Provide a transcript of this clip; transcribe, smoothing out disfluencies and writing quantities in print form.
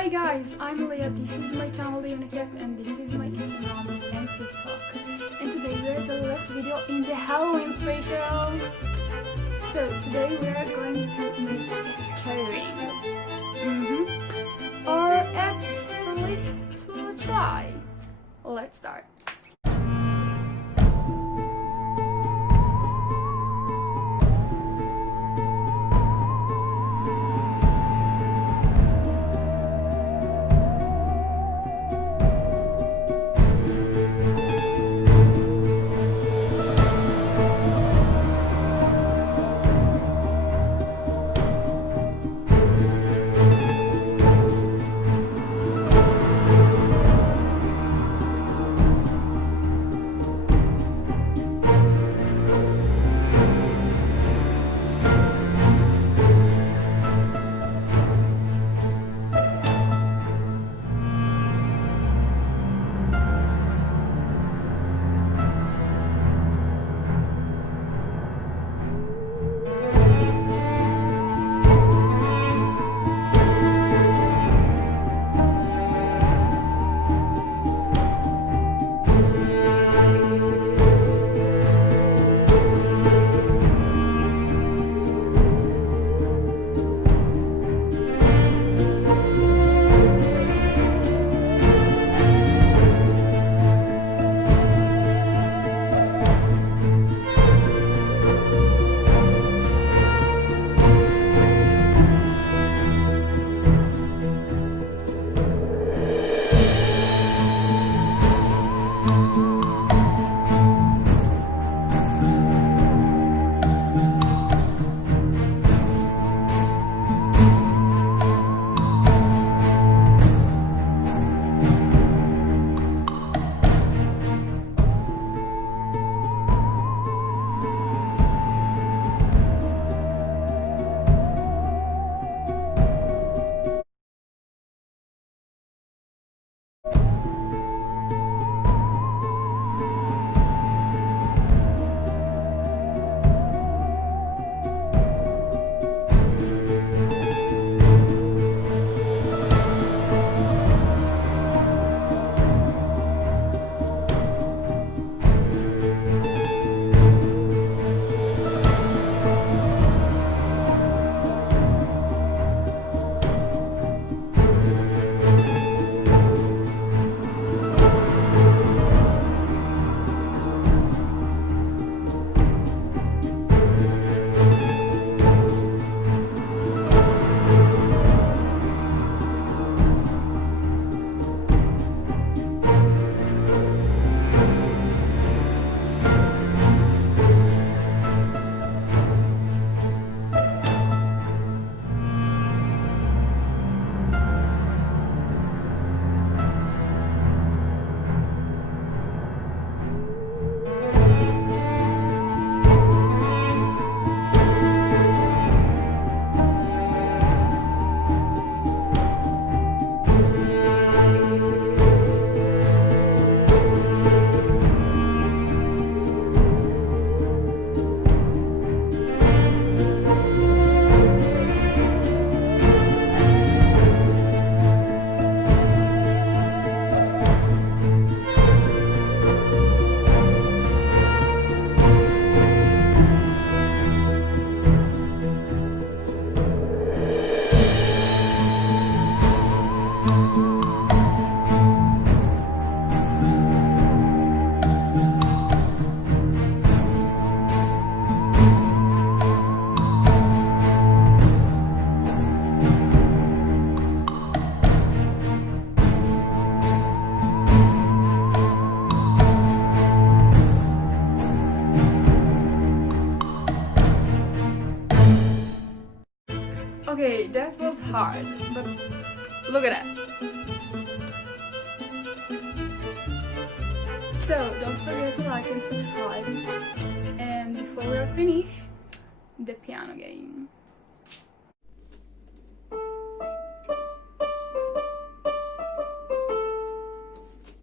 Hi guys, I'm Leah, this is my channel Unicat and this is my Instagram and TikTok. And today we are the last video in the Halloween special. So today we are going to make a scary ring. Or at least we'll try. Let's start. Okay, that was hard, but look at that. So, don't forget to like and subscribe. And before we are finished, the piano game.